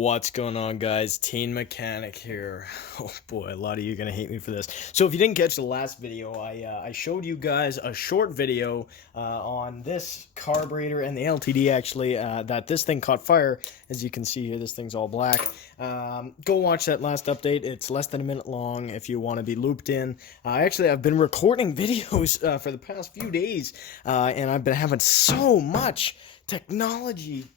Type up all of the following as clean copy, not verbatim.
What's going on, guys? Teen Mechanic here. Oh boy, a lot of you are gonna hate me for this. So if you didn't catch the last video, I showed you guys a short video on this carburetor and the LTD actually, that this thing caught fire. As you can see here, this thing's all black. Go watch that last update. It's less than a minute long if you want to be looped in. I've been recording videos for the past few days, and I've been having so much technology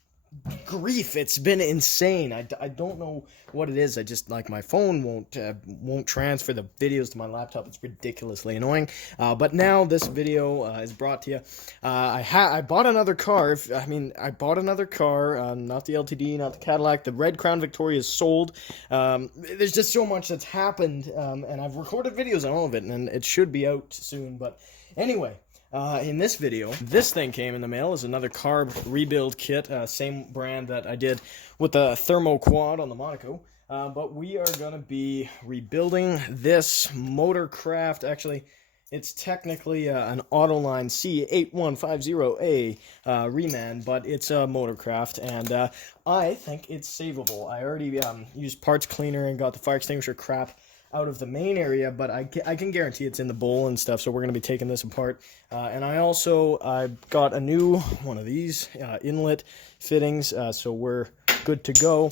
grief. It's been insane. I don't know what it is. I just, like, my phone won't transfer the videos to my laptop. It's ridiculously annoying. But now this video is brought to you. I bought another car. I bought another car, not the LTD, not the Cadillac. The red Crown Victoria is sold. There's just so much that's happened, and I've recorded videos on all of it, and it should be out soon. But anyway, in this video, this thing came in the mail as another carb rebuild kit, same brand that I did with the Thermo Quad on the Monaco. But we are going to be rebuilding this Motorcraft. Actually, it's technically an Autoline C8150A reman, but it's a Motorcraft, and I think it's savable. I already used parts cleaner and got the fire extinguisher crap out of the main area, but I can guarantee it's in the bowl and stuff, so we're going to be taking this apart. And I got a new one of these inlet fittings, so we're good to go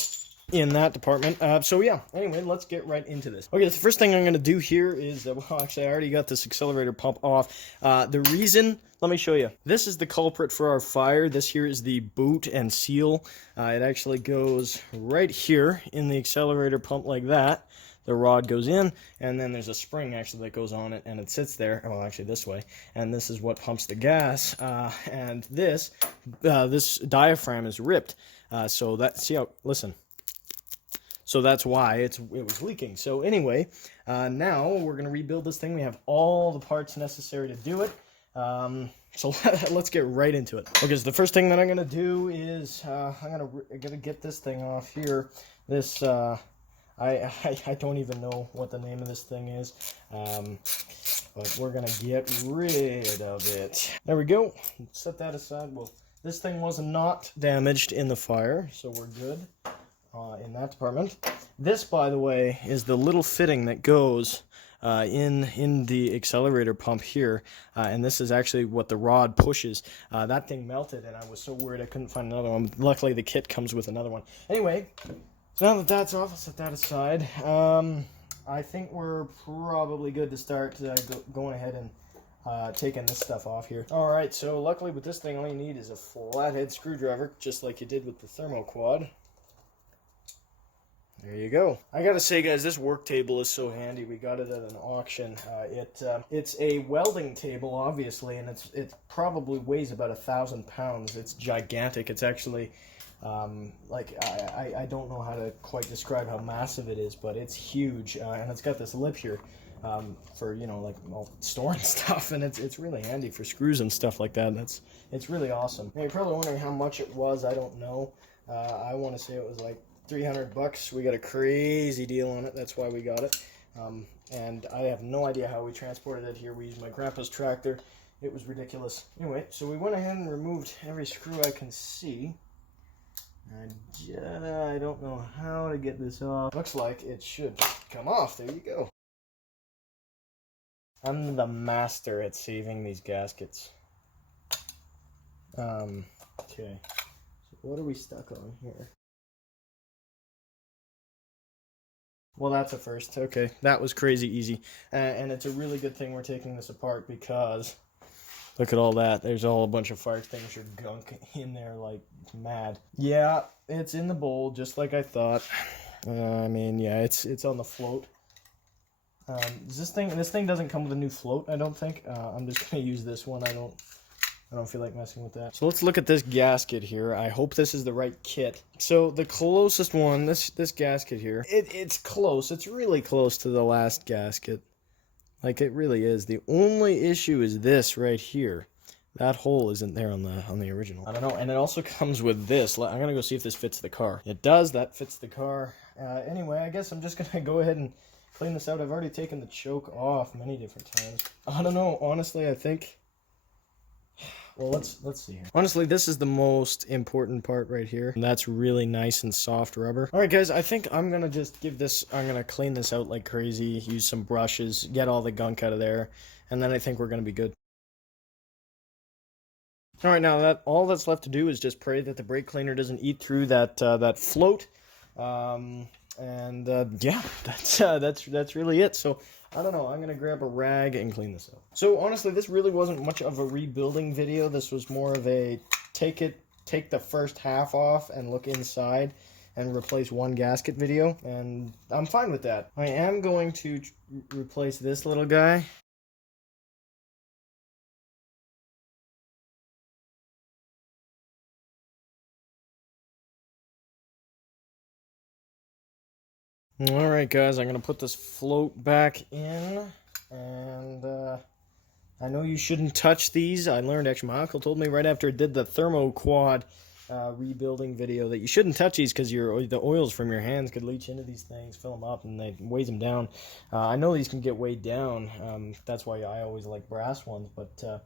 in that department. So yeah, anyway, let's get right into this. Okay, the first thing I'm going to do here is, well, actually, I already got this accelerator pump off. The reason, let me show you. This is the culprit for our fire. This here is the boot and seal. It actually goes right here in the accelerator pump like that. The rod goes in, and then there's a spring actually that goes on it, and it sits there, well, actually this way, and this is what pumps the gas, and this diaphragm is ripped, so that, see how, listen, so that's why it was leaking. So anyway, now we're going to rebuild this thing. We have all the parts necessary to do it, so let's get right into it. Okay, so the first thing that I'm going to do is, I'm gonna get this thing off here, this, I don't even know what the name of this thing is, but we're going to get rid of it. There we go. Set that aside. Well, this thing was not damaged in the fire, so we're good in that department. This, by the way, is the little fitting that goes in the accelerator pump here, and this is actually what the rod pushes. That thing melted, and I was so worried I couldn't find another one. Luckily, the kit comes with another one. Anyway, so now that that's off, I'll set that aside. I think we're probably good to start going ahead and taking this stuff off here. Alright, so luckily with this thing, all you need is a flathead screwdriver, just like you did with the Thermo Quad. There you go. I gotta say, guys, this work table is so handy. We got it at an auction. It's a welding table, obviously, and it probably weighs about 1,000 pounds. It's gigantic. It's actually... I don't know how to quite describe how massive it is, but it's huge, and it's got this lip here for, you know, like, all storing stuff, and it's really handy for screws and stuff like that. It's really awesome. Now, you're probably wondering how much it was. I don't know. I want to say it was like $300. We got a crazy deal on it. That's why we got it. And I have no idea how we transported it here. We used my grandpa's tractor. It was ridiculous. Anyway, so we went ahead and removed every screw I can see. I don't know how to get this off. Looks like it should come off. There you go. I'm the master at saving these gaskets. Okay. So what are we stuck on here? Well, that's a first. Okay, that was crazy easy. And it's a really good thing we're taking this apart, because look at all that. There's all a bunch of fire extinguisher gunk in there like mad. Yeah, it's in the bowl, just like I thought. Yeah, it's on the float. This thing doesn't come with a new float, I don't think. I'm just gonna use this one. I don't feel like messing with that. So let's look at this gasket here. I hope this is the right kit. So the closest one, this gasket here, it's close. It's really close to the last gasket. Like, it really is. The only issue is this right here. That hole isn't there on the original. I don't know. And it also comes with this. I'm gonna go see if this fits the car. It does. That fits the car. Anyway, I guess I'm just gonna go ahead and clean this out. I've already taken the choke off many different times. I don't know. Honestly, I think Well, let's see here. Honestly, this is the most important part right here. And that's really nice and soft rubber. All right, guys, I think I'm gonna just I'm gonna clean this out like crazy, use some brushes, get all the gunk out of there, and then I think we're gonna be good. All right, now all that's left to do is just pray that the brake cleaner doesn't eat through that float. Yeah, that's really it. So I don't know, I'm gonna grab a rag and clean this up. So honestly, this really wasn't much of a rebuilding video. This was more of a take the first half off and look inside and replace one gasket video, and I'm fine with that. I am going to replace this little guy. Alright guys, I'm going to put this float back in, and I know you shouldn't touch these. I learned, actually, my uncle told me right after I did the thermo quad rebuilding video that you shouldn't touch these because the oils from your hands could leach into these things, fill them up, and they weighs them down. I know these can get weighed down. That's why I always like brass ones, but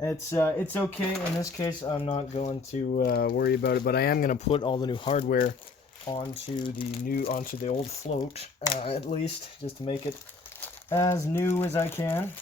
it's okay. In this case, I'm not going to worry about it, but I am going to put all the new hardware onto the old float, at least, just to make it as new as I can.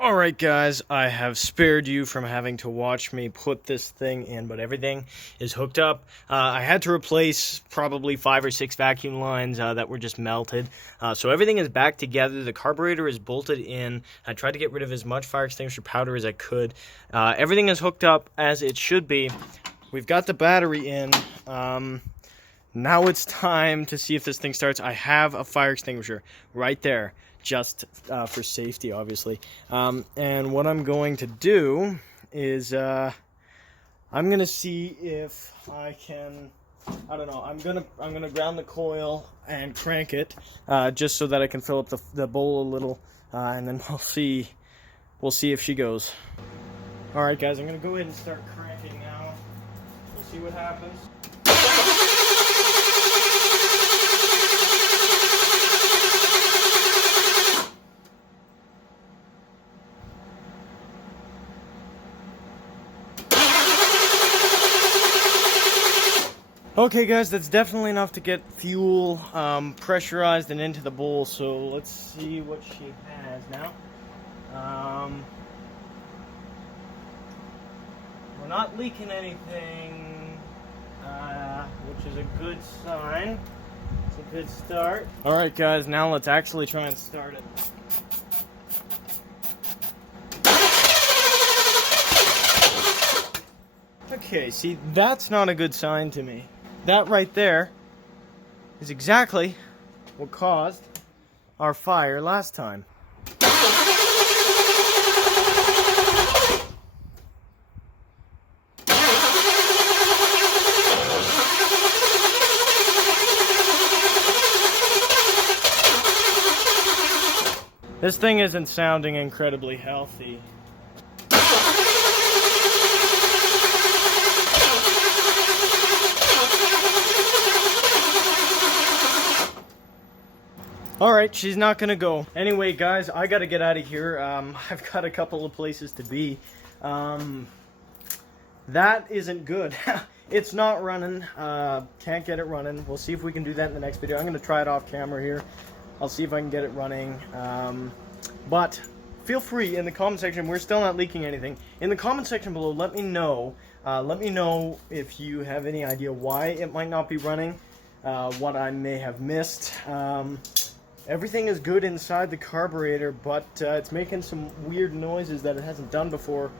Alright guys, I have spared you from having to watch me put this thing in, but everything is hooked up. I had to replace probably 5 or 6 vacuum lines that were just melted. So everything is back together. The carburetor is bolted in. I tried to get rid of as much fire extinguisher powder as I could. Everything is hooked up as it should be. We've got the battery in. Now it's time to see if this thing starts. I have a fire extinguisher right there, just for safety, obviously. And what I'm going to do is I'm going to see if I can, I don't know, I'm going to ground the coil and crank it just so that I can fill up the bowl a little, and then we'll see if she goes. All right, guys, I'm going to go ahead and start cranking now. We'll see what happens. Okay guys, that's definitely enough to get fuel pressurized and into the bowl, so let's see what she has now. We're not leaking anything, which is a good sign. It's a good start. Alright guys, now let's actually try and start it. Okay, see, that's not a good sign to me. That right there is exactly what caused our fire last time. This thing isn't sounding incredibly healthy. Alright, she's not gonna go. Anyway, guys, I gotta get out of here. I've got a couple of places to be. That isn't good. It's not running. Can't get it running. We'll see if we can do that in the next video. I'm gonna try it off camera here. I'll see if I can get it running. But feel free in the comment section. We're still not leaking anything. In the comment section below, let me know. Let me know if you have any idea why it might not be running. What I may have missed. Everything is good inside the carburetor, but it's making some weird noises that it hasn't done before.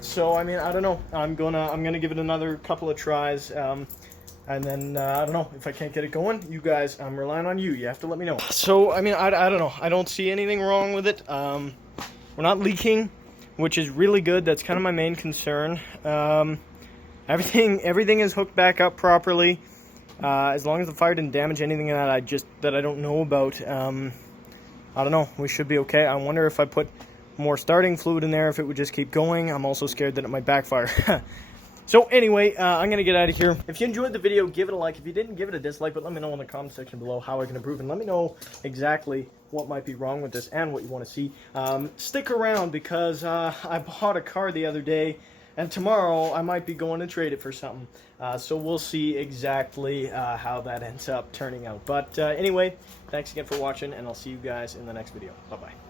So I mean, I don't know. I'm gonna give it another couple of tries, and then I don't know if I can't get it going. You guys, I'm relying on you. You have to let me know. So I mean, I don't know. I don't see anything wrong with it. We're not leaking. which is really good. That's kind of my main concern. Everything is hooked back up properly. As long as the fire didn't damage anything that I don't know about, I don't know, we should be okay. I wonder if I put more starting fluid in there, if it would just keep going. I'm also scared that it might backfire. So anyway, I'm going to get out of here. If you enjoyed the video, give it a like. If you didn't, give it a dislike, but let me know in the comment section below how I can improve, and let me know exactly what might be wrong with this and what you want to see. Stick around, because I bought a car the other day, and tomorrow I might be going to trade it for something. So we'll see exactly how that ends up turning out. But anyway, thanks again for watching, and I'll see you guys in the next video. Bye-bye.